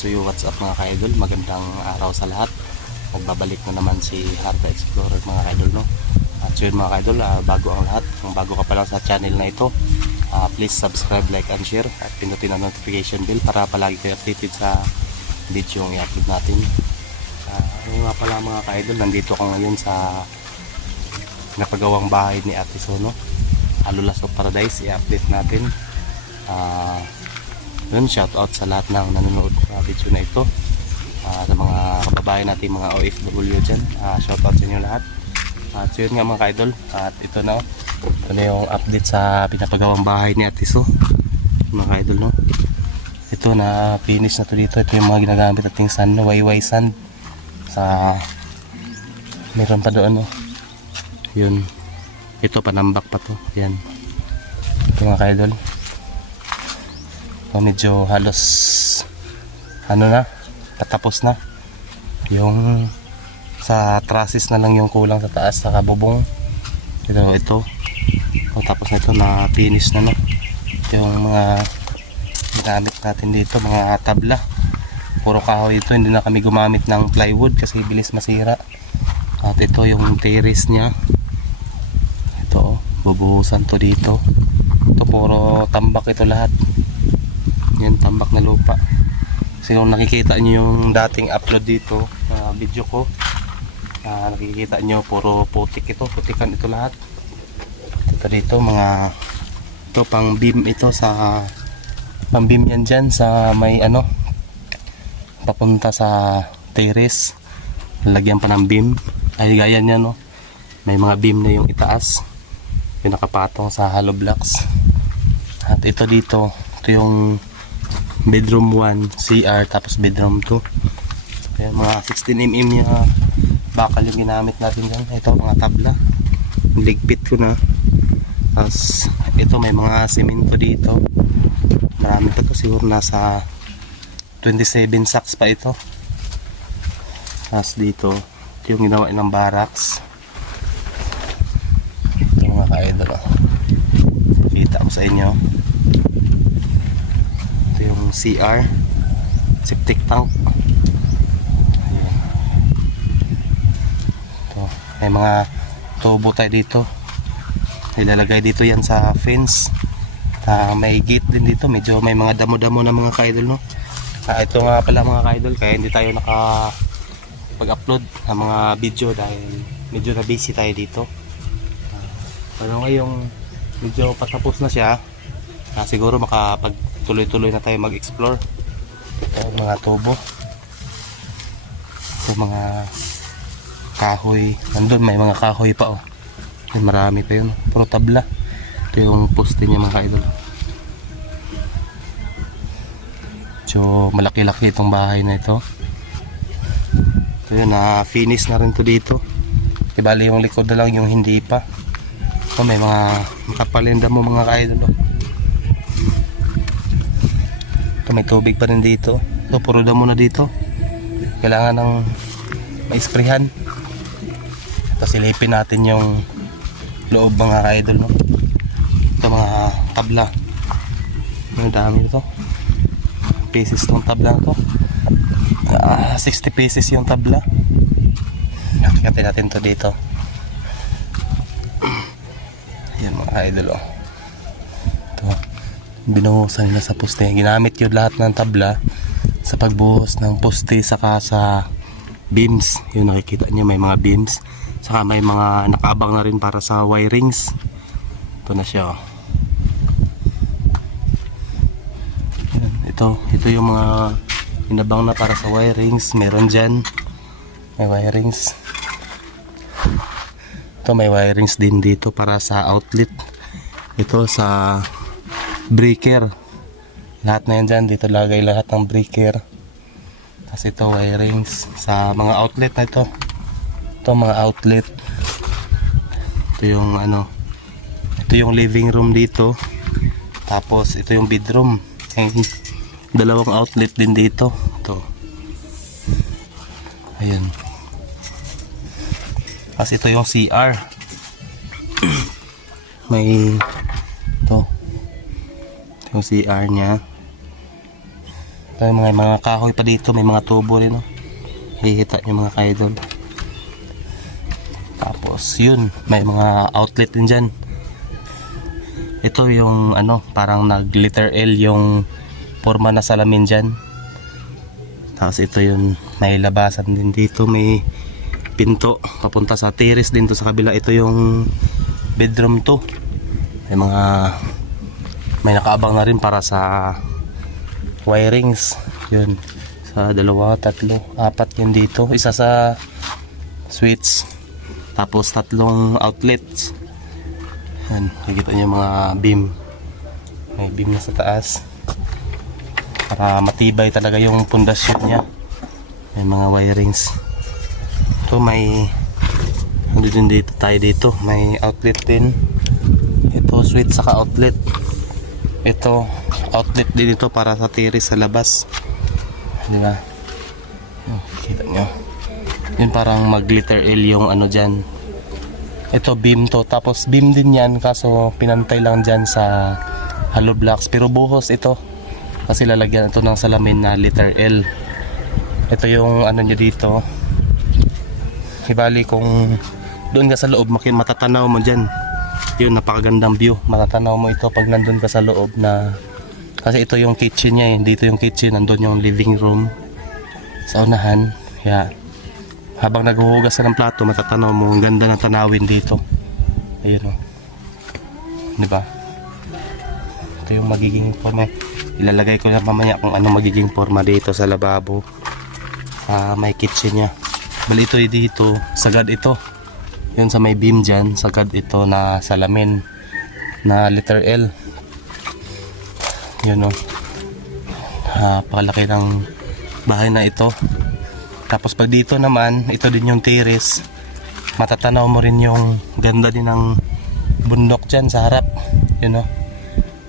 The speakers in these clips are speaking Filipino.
So what's up mga ka-idol, magandang araw sa lahat. Magbabalik na naman si Harta Explorer mga ka-idol, no? At so yun mga ka-idol, bago ang lahat, kung bago ka pa lang sa channel na ito, please subscribe, like and share at pindutin ang notification bell para palagi kayo updated sa video yung i-upload natin. Yung nga pala mga ka-idol, nandito ko ngayon sa napagawang bahay ni Ate Sono, Alulas of Paradise. I-update natin. Yun, shout out sa lahat ng nanonood sa video na ito, sa mga kababayan natin, mga OFW dyan. Shout out sa inyo lahat. At so yun nga mga ka-idol, at ito na yung update sa pinapagawang bahay ni Ate So mga ka-idol, no? Ito na finish na to dito. Ito yung mga ginagamit nating sand, no? YY sand. Sa meron pa doon, no? Yun, ito panambak pa to. Yan, ito mga ka-idol. Medyo halos ano na, patapos na yung sa trusses na lang yung kulang sa taas sa kabubong. Ito tapos na ito, na finish na, no? Yung mga ginamit natin dito, mga tabla, puro kahoy ito. Hindi na kami gumamit ng plywood kasi bilis masira. At ito yung terrace nya. Ito, bubuhusan to dito. Ito puro tambak ito lahat. Yan, tambak na lupa. Kasi kung nakikita nyo yung dating upload dito, video ko, nakikita nyo puro putik ito, putikan ito lahat. Ito dito mga, ito pang beam ito, sa pang beam yan dyan sa may ano, papunta sa terrace. Lagyan pa ng beam, ay gaya niya, no? May mga beam na yung itaas, yung nakapatong sa hollow blocks. At ito dito, ito yung bedroom 1 CR, tapos bedroom 2. Kaya mga 16mm niya bakal yung ginamit natin dyan. Ito mga tabla, ligpit ko na. Tapos ito may mga semento dito, marami pa to, siguro nasa 27 sacks pa ito. Tapos dito, ito yung ginawa ng barracks. Ito mga ka-idol, kita ko sa inyo. Yung CR, septic tank. Ito, may mga tubo tayo dito, ilalagay dito yan sa fence. May gate din dito, medyo may mga damo-damo na mga ka-idol, no? Ito nga pala mga ka-idol, kaya hindi tayo nakapag-upload ng mga video dahil medyo na busy tayo dito. Pero ngayong medyo patapos na siya, siguro makapag tuloy-tuloy na tayo mag-explore. Ito mga tubo, ito mga kahoy, nandun may mga kahoy pa, oh. Ay, marami pa yun, puro tabla. Ito yung poste niya mga ka-idol. So malaki-laki itong bahay na ito. Ito yun, finish na rin to dito. Ibali yung likod na lang yung hindi pa. Ito may mga makapalinda mo mga ka-idol, oh. May tubig pa rin dito. So puro damo na dito, kailangan ng maisprehan. Tapos silipin natin yung loob mga ka-idol, no? Ito mga tabla, yung dami ito, pieces ng tabla ito. 60 pieces yung tabla. Nakikatin natin to dito. Ayan mga ka-idol, oh. Ito, binuhusan nila sa poste. Ginamit yun lahat ng tabla sa pagbuhos ng poste, saka sa beams. Yun, nakikita nyo may mga beams, saka may mga nakaabang na rin para sa wirings. Ito na siya, oh. Yan, ito yung mga inabang na para sa wirings. Meron dyan, may wirings. Ito may wirings din dito para sa outlet. Ito sa breaker, lahat na yan dyan, dito lagay lahat ng breaker. Tapos ito wirings sa mga outlet na ito. Ito mga outlet. Ito yung ano, ito yung living room dito. Tapos ito yung bedroom, dalawang outlet din dito. Ito, ayan. Tapos ito yung CR. May ito yung CR nya. Ito yung mga kahoy pa dito, may mga tubo rin, no? Hihita yung mga kaidol. Tapos yun, may mga outlet din dyan. Ito yung ano, parang nag letter L yung forma na salamin dyan. Tapos ito yung may labasan din dito, may pinto papunta sa terrace din to sa kabila. Ito yung bedroom to. May nakaabang na rin para sa wirings. Yun, sa 2, 3, 4 yun dito. Isa sa switch, tapos 3 outlets. Yan, nakikita nyo yung mga beam. May beam na sa taas para matibay talaga yung pundasyon nya. May mga wirings. Ito may ano din dito, tayo dito, may outlet din. Ito switch saka outlet. Ito outlet din ito para sa terrace sa labas, di ba? Kita nyo yun, parang mag letter L yung ano dyan. Ito beam to, tapos beam din yan, kaso pinantay lang dyan sa hollow blocks, pero buhos ito kasi lalagyan ito ng salamin na letter L. Ito yung ano nyo dito. Ibali kung doon ka sa loob, matatanaw mo dyan. Yun, napakagandang view. Matatanaw mo ito pag nandun ka sa loob na, kasi ito yung kitchen niya eh. Dito yung kitchen, nandun yung living room sa unahan. Kaya habang naghuhugas ka ng plato, matatanaw mo ang ganda ng tanawin dito. Ayun o, diba? Ito yung magiging forma. Ilalagay ko na mamaya kung ano magiging forma dito sa lababo. May kitchen niya. Bali ito dito, sagad ito. Yun sa may beam dyan, sagad ito na salamin na letter L. Yun o. Pakalaki ng bahay na ito. Tapos pag dito naman, ito din yung terrace. Matatanaw mo rin yung ganda din ng bundok dyan sa harap. Yun o.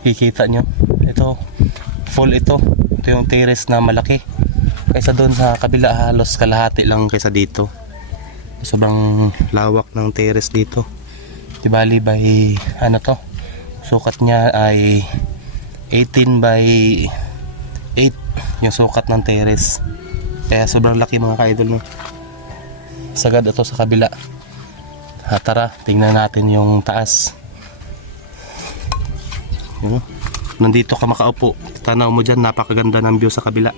Kikita nyo. Ito, full ito. Ito yung terrace na malaki. Kaysa doon sa kabila, halos kalahati lang kaysa dito. Sobrang lawak ng terrace dito. Di bali by ano to, sukat niya ay 18 by 8 yung sukat ng terrace. Kaya sobrang laki mga ka-idol, no? Sagad ito sa kabila. Tara, tingnan natin yung taas. Yun. Nandito ka makaupo, tanaw mo dyan, napakaganda ng view sa kabila.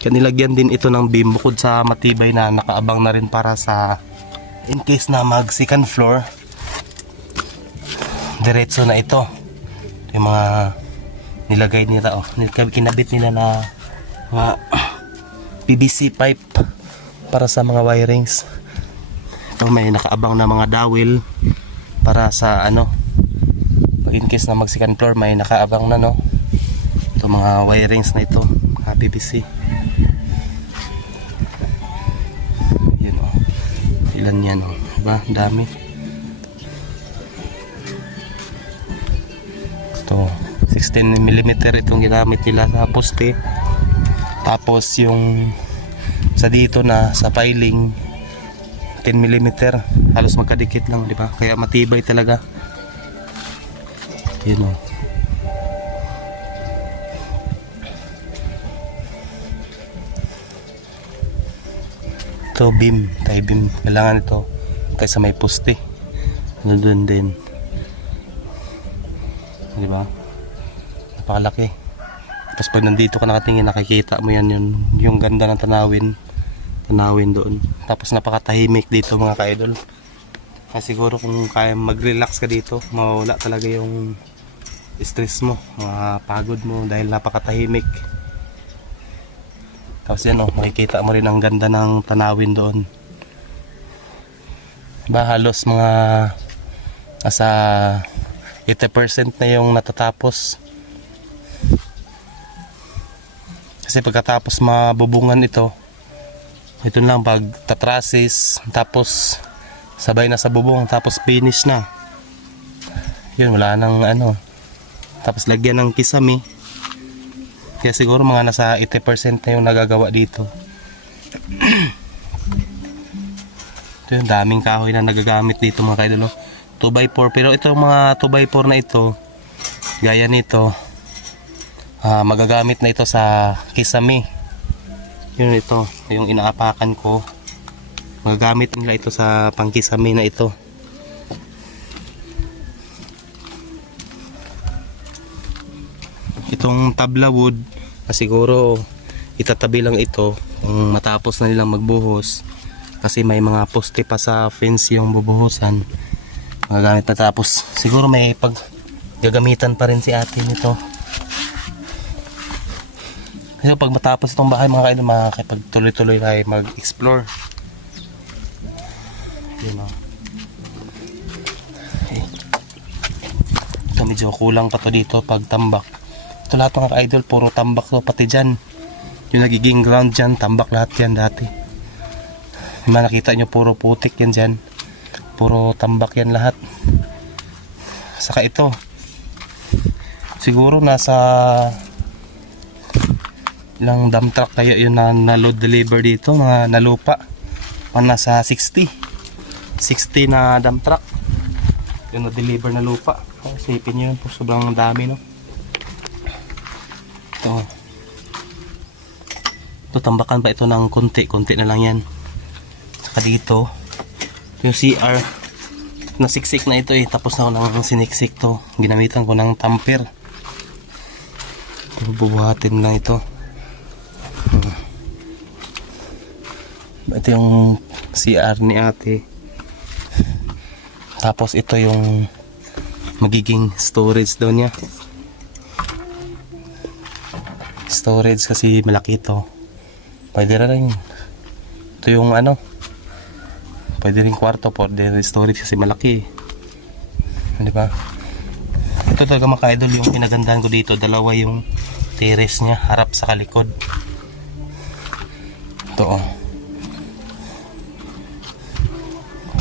Kanilagyan din ito ng beam bukod sa matibay na nakaabang na rin para sa in case na mag second floor. Diretso na ito. Yung mga nilagay nila, kinabit nila na mga PVC pipe para sa mga wirings. Ito may nakaabang na mga dowel para sa ano, in case na mag second floor may nakaabang na, no. Ito mga wirings na ito, mga PVC. Ilan yan, oh. Diba? Dami. Ito, 16mm itong ginamit nila sa poste. Tapos yung sa dito na sa piling 10mm, halos magkadikit lang, diba? Kaya matibay talaga. Yun, oh. Ito beam, tie beam, kailangan ito kaysa may poste. Doon din, di ba? Napakalaki. Tapos pag nandito ka nakatingin, nakikita mo yan, yung ganda ng tanawin doon. Tapos napakatahimik dito mga ka-idol. Kasi siguro kung kaya mag-relax ka dito, mawala talaga yung stress mo, pagod mo dahil napakatahimik. Tapos yan, oh, makikita mo rin ang ganda ng tanawin doon. Diba, halos mga nasa 80% na yung natatapos. Kasi pagkatapos mabubungan ito lang pag tatrasis, tapos sabay na sa bubong, tapos finish na. Yun, wala nang ano. Tapos lagyan ng kisame. Kaya siguro mga nasa 80% na yung nagagawa dito. Ito yung daming kahoy na nagagamit dito mga kaidolo. 2x4, pero ito mga 2x4 na ito, gaya nito, magagamit na ito sa kisame. Yun ito, yung inaapakan ko. Magagamit nila ito sa pangkisame na ito. Itong tabla wood, siguro itatabi lang ito kung matapos na nilang magbuhos. Kasi may mga poste pa sa fence yung bubuhusan. Magagamit na tapos. Siguro may gagamitan pa rin si ate nito. Kasi pag matapos itong bahay mga kaidol, makakapagtuloy-tuloy tayo mag-explore. Yun o. Okay. Ito medyo kulang pa to dito pag tambak. Ito lahat mga ka-idol, puro tambak to, pati dyan. Yung nagiging ground dyan, tambak lahat yan dati. Nakita nyo, puro putik yan dyan. Puro tambak yan lahat. Saka ito, siguro nasa ilang dump truck kaya yun na load deliver dito, mga nalupa. Nasa 60 na dump truck yung na deliver na lupa. Isipin nyo yun po, sobrang dami no. Ito tambakan pa ito ng konti na lang yan. Saka dito yung CR nasiksik na ito tapos na ako ng siniksik to, ginamitan ko ng tamper. Bubuhatin lang ito. Ito yung CR ni ate. Tapos ito yung magiging storage daw niya. Storage kasi malaki ito. Pwede rin. Ito yung pwede rin kwarto, pwede rin storage kasi malaki. Di ba? Ito talaga mga ka-idol yung pinagandahan ko dito. Dalawa yung terrace niya, harap sa kalikod. Ito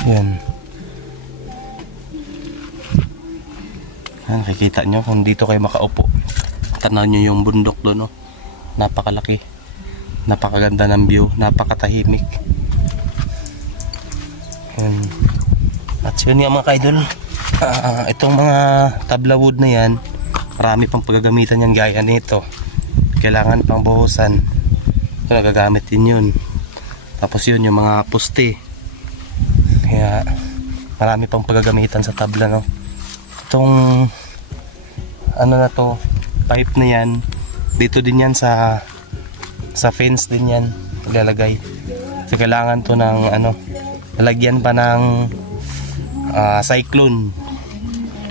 yan. Nakikita nyo kung dito kayo makaupo. Tanaw nyo yung bundok doon. Napakalaki. Napakaganda ng view. Napakatahimik. Yan. At yun nga mga ka-idol. Itong mga tabla wood na yan, marami pang paggagamitan yan gaya nito. Kailangan pang buhusan. Ito nagagamit din yun. Tapos yun yung mga poste. Kaya marami pang paggagamitan sa tabla no. Itong na to, pipe na yan, dito din yan sa fence din yan ilalagay. So kailangan to ng lalagyan pa ng cyclone.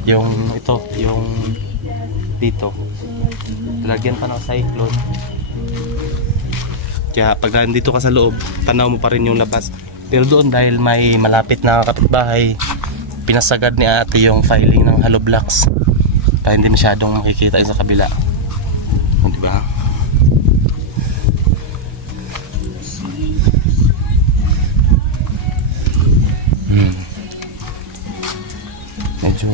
Yung ito, yung dito. Lalagyan pa ng cyclone. Kaya pag nandito ka sa loob, tanaw mo pa rin yung labas. Pero doon dahil may malapit na kapitbahay, pinasagad ni ate yung filing ng hollow blocks para hindi masyadong makikita sa kabila. Di ba? Medyo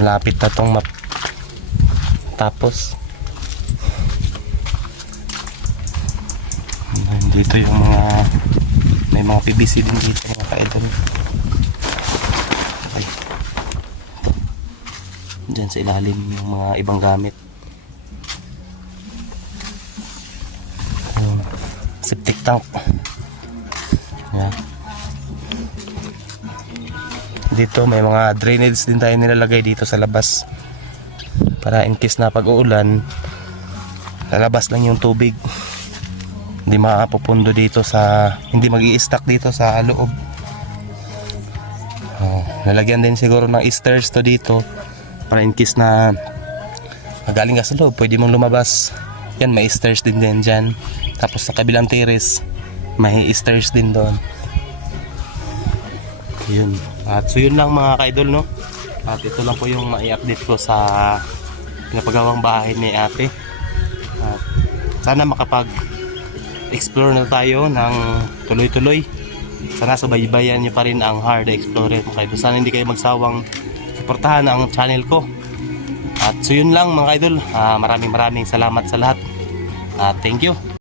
malapit na itong tapos dito yung may mga PVC din dito mga ka-idol. Okay. Diyan sa ilalim yung mga ibang gamit. Septic tank. Yan. Dito may mga drainage din tayo nilalagay dito sa labas para in case na pag-uulan lalabas lang yung tubig, hindi makapupundo dito hindi mag-i-stack dito sa loob. Lalagyan din siguro ng stairs to dito para in case na magaling ka sa loob pwede mong lumabas. Yan, may stairs din dyan. Tapos sa kabilang terrace may stairs din doon. Yun. At so yun lang mga ka-idol no. At ito lang po yung mai-update ko sa pinapagawang bahay ni ate. At sana makapag-explore na tayo ng tuloy-tuloy. Sana subaybayan nyo pa rin ang Hard Explorer mga ka-idol. Sana hindi kayo magsawang suportahan ang channel ko. At so yun lang mga ka-idol. Maraming salamat sa lahat. Thank you.